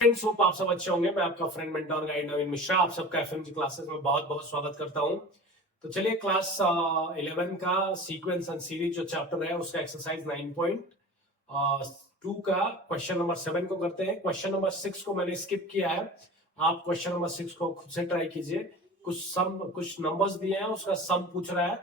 Friends, hope आप सब अच्छे होंगे। मैं आपका फ्रेंड मेंटर गाइड नवीन मिश्रा आप सबका एफएमजी क्लासेस में बहुत बहुत स्वागत करता हूं। तो चलिए क्लास 11 का सीक्वेंस एंड सीरीज जो चैप्टर है उसका एक्सरसाइज 9.2 का क्वेश्चन नंबर 7 को करते हैं। क्वेश्चन नंबर 6 को मैंने स्किप किया है, आप क्वेश्चन नंबर 6 को खुद से ट्राई कीजिए। कुछ नंबर्स दिए हैं, उसका सम पूछ रहा है,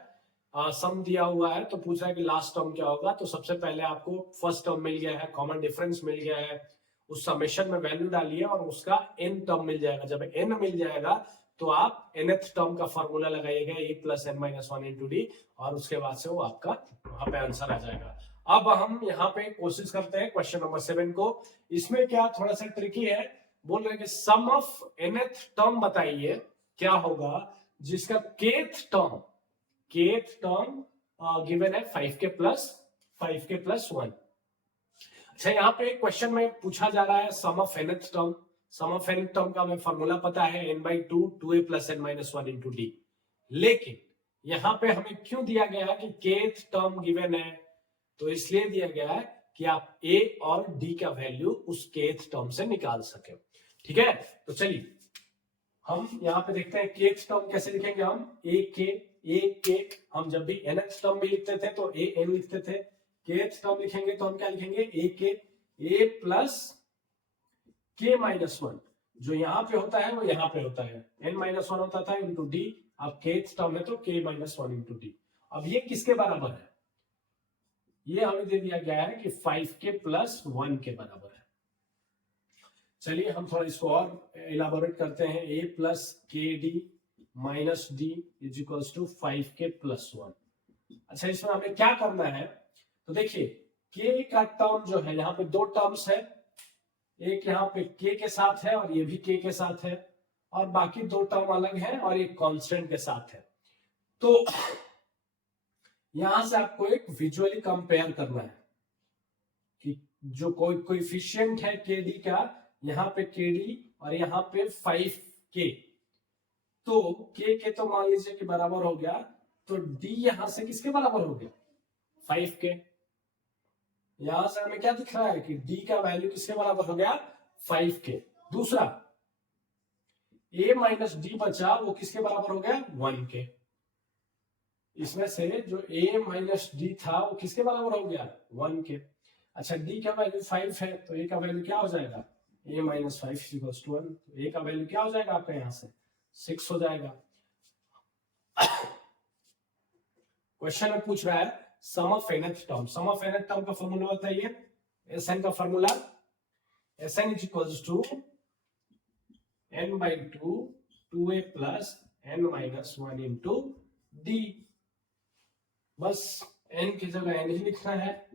सम दिया हुआ है तो पूछ रहा है कि लास्ट टर्म क्या होगा। तो सबसे पहले आपको फर्स्ट टर्म मिल गया है, कॉमन डिफरेंस मिल गया है, उस समेशन में वैल्यू डालिए और उसका एन टर्म मिल जाएगा। जब एन मिल जाएगा तो आप nth टर्म का फॉर्मूला लगाइएगा a plus n minus one into d, और उसके बाद से वो आपका वहां पे आंसर आ जाएगा। अब हम यहाँ पे कोशिश करते हैं क्वेश्चन नंबर 7 को। इसमें क्या थोड़ा सा ट्रिकी है, बोल रहे हैं कि सम ऑफ nth टर्म बताइए क्या होगा जिसका kth टर्म गिवन है 5k प्लस 1। अच्छा, यहाँ पे क्वेश्चन में पूछा जा रहा है sum of nth term. Sum of nth term का हमें फॉर्मूला पता है n/2 2a plus n minus 1 into d. लेकिन यहाँ पे हमें क्यों दिया गया है कि kth टर्म गिवन है, तो इसलिए दिया गया है कि आप a और d का वैल्यू उस kth टर्म से निकाल सके। ठीक है, तो चलिए हम यहाँ पे देखते हैं kth टर्म कैसे लिखेंगे। हम a के हम जब भी nth टर्म भी लिखते थे तो a n लिखते थे। kth टर्म लिखेंगे तो हम क्या लिखेंगे, a प्लस k माइनस 1। जो यहाँ पे होता है वो यहाँ पे होता है, n माइनस 1 होता था इंटू डी। अब kth टर्म है तो k माइनस 1 इंटू डी। अब ये किसके बराबर है, ये हमें दे दिया गया है कि 5k प्लस 1 के बराबर है। चलिए हम थोड़ा इसको और इलाबोरेट करते हैं। a plus k d minus d is equals to 5k plus 1। अच्छा, इसमें हमें क्या करना है, तो देखिए k का टर्म जो है, यहाँ पे दो टर्म्स है, एक यहाँ पे k के साथ है और ये भी k के साथ है, और बाकी दो टर्म अलग है और एक कांस्टेंट के साथ है। तो यहां से आपको एक विजुअली कंपेयर करना है कि जो कोएफिशिएंट है kd का, यहाँ पे kd और यहाँ पे 5k, तो k के तो मान लीजिए कि बराबर हो गया, तो d यहां से किसके बराबर हो गया, 5k। यहां से हमें क्या दिख रहा है कि d का वैल्यू किसके बराबर हो गया, 5k। दूसरा a माइनस डी बचा, वो किसके बराबर हो गया, 1k। इसमें से जो a माइनस डी था वो किसके बराबर हो गया, 1k। अच्छा, d का वैल्यू 5 है तो a का वैल्यू क्या हो जाएगा, a माइनस 5 इक्वल्स टू 1। तो a का वैल्यू क्या हो जाएगा आपका, यहां से 6 हो जाएगा। क्वेश्चन में पूछ रहा है sum of nth term. Sum of nth term का फॉर्मूला बताइए। Sn का formula, Sn is equals to n/2 2a plus n minus 1 into d. बस n की जगह n ही लिखना है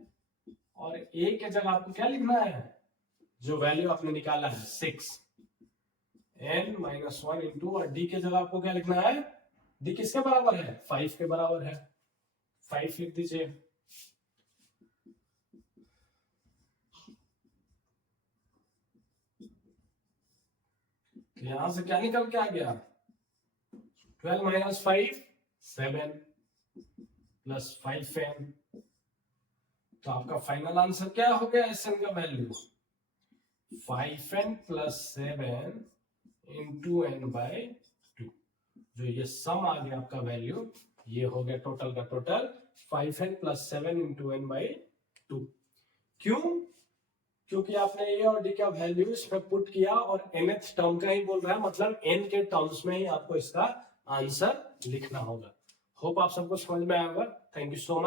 और a के जगह आपको क्या लिखना है, जो वैल्यू आपने निकाला है 6 n माइनस 1 इंटू, और d के जगह आपको क्या लिखना है, d किसके बराबर है, 5 के बराबर है, 5 लिख दीजिए। यहां से क्या निकल के आ गया, 12 माइनस 5 7 प्लस 5n। तो आपका फाइनल आंसर क्या हो गया, Sn का value 5n plus 7 into n/2। जो ये सम आ गया आपका वैल्यू, ये हो गया टोटल का total 5n plus 7 into n/2। क्यों, क्योंकि आपने a और d का वैल्यू इसमें पुट किया और nth टर्म का ही बोल रहा है, मतलब n के टर्म्स में ही आपको इसका आंसर लिखना होगा। होप आप सबको समझ में आया होगा। Thank you so much.